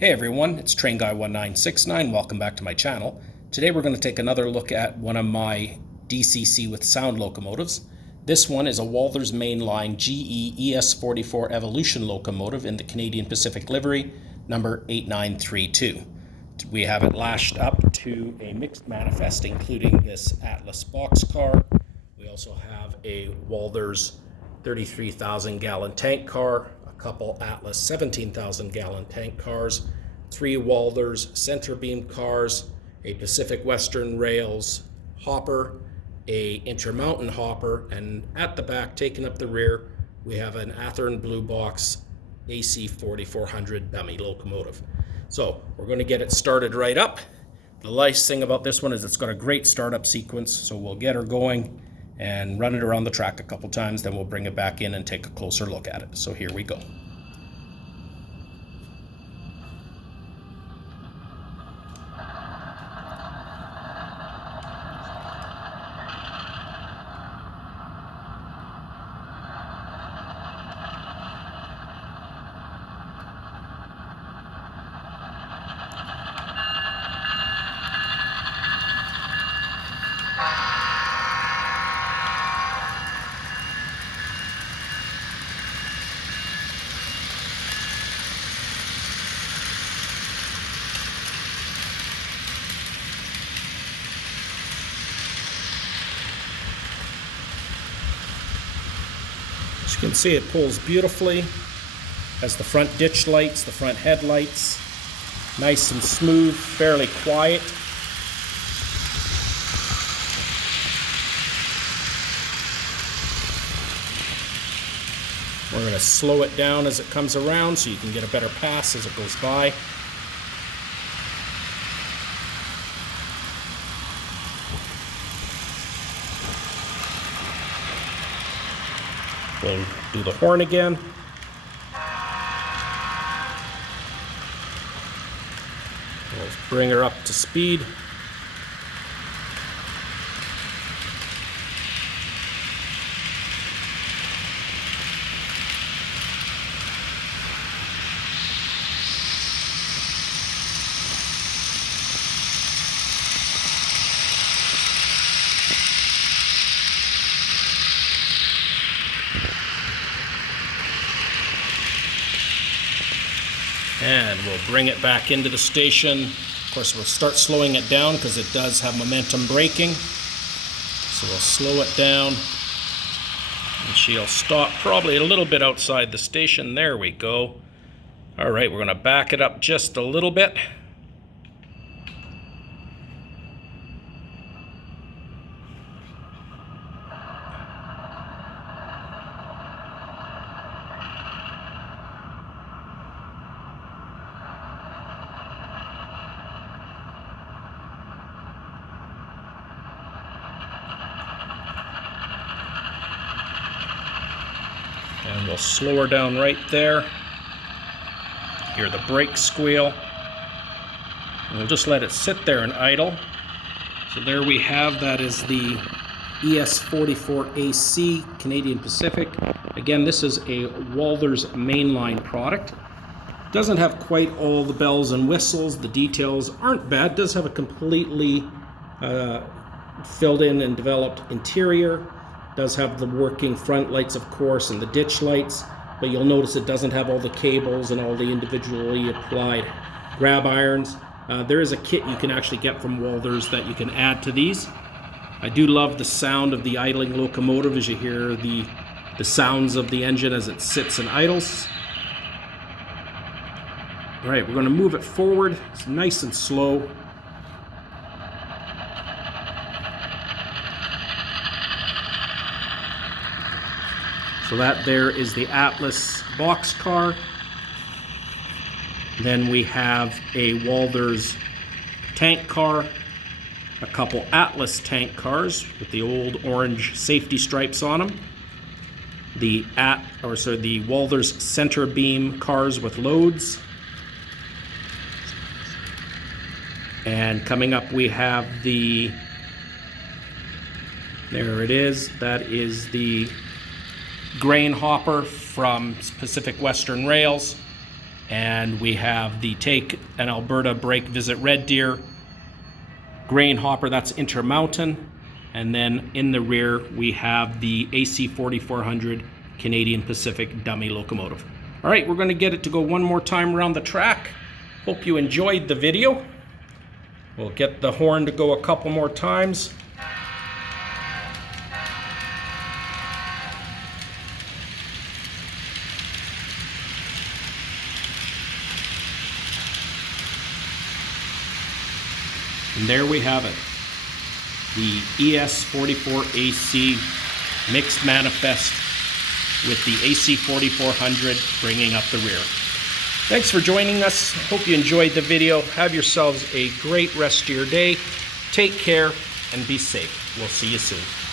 Hey everyone, it's Train Guy 1969. Welcome back to my channel. Today we're going to take another look at one of my DCC with sound locomotives. This one is a Walthers Mainline GE ES44 Evolution locomotive in the Canadian Pacific livery, number 8932. We have it lashed up to a mixed manifest, including this Atlas boxcar. We also have a Walthers 33,000 gallon tank car, a couple Atlas 17,000 gallon tank cars, 3 Walthers center beam cars, a Pacific Western Rails hopper, a Intermountain hopper, and at the back, taking up the rear, we have an Athearn Bluebox AC4400 dummy locomotive. So we're going to get it started right up. The nice thing about this one is it's got a great startup sequence, so we'll get her going and run it around the track a couple times, then we'll bring it back in and take a closer look at it. So here we go. As you can see, it pulls beautifully, has the front ditch lights, the front headlights, nice and smooth, fairly quiet. We're going to slow it down as it comes around so you can get a better pass as it goes by. We'll do the horn again. We'll bring her up to speed. And we'll bring it back into the station. Of course, we'll start slowing it down because it does have momentum braking. So we'll slow it down. And she'll stop probably a little bit outside the station. There we go. All right, we're going to back it up just a little bit. And we'll slow her down right there. Hear the brake squeal. And we'll just let it sit there and idle. So there we have, that is the ES44AC Canadian Pacific. Again, this is a Walthers Mainline product. Doesn't have quite all the bells and whistles. The details aren't bad. It does have a completely filled in and developed interior. Does have the working front lights, of course, and the ditch lights, but you'll notice it doesn't have all the cables and all the individually applied grab irons. There is a kit you can actually get from Walthers that you can add to these. I do love the sound of the idling locomotive as you hear the sounds of the engine as it sits and idles. All right, we're going to move it forward. It's nice and slow. So that there is the Atlas boxcar. Then we have a Walthers tank car, a couple Atlas tank cars with the old orange safety stripes on them, the Walthers center beam cars with loads, and coming up we have there it is, that is the grain hopper from Pacific Western Rails. And we have the Take an Alberta Break Visit Red Deer grain hopper, that's Intermountain. And then in the rear, we have the AC4400 Canadian Pacific dummy locomotive. All right, we're going to get it to go one more time around the track. Hope you enjoyed the video. We'll get the horn to go a couple more times. And there we have it. The ES44AC mixed manifest with the AC4400 bringing up the rear. Thanks for joining us. Hope you enjoyed the video. Have yourselves a great rest of your day. Take care and be safe. We'll see you soon.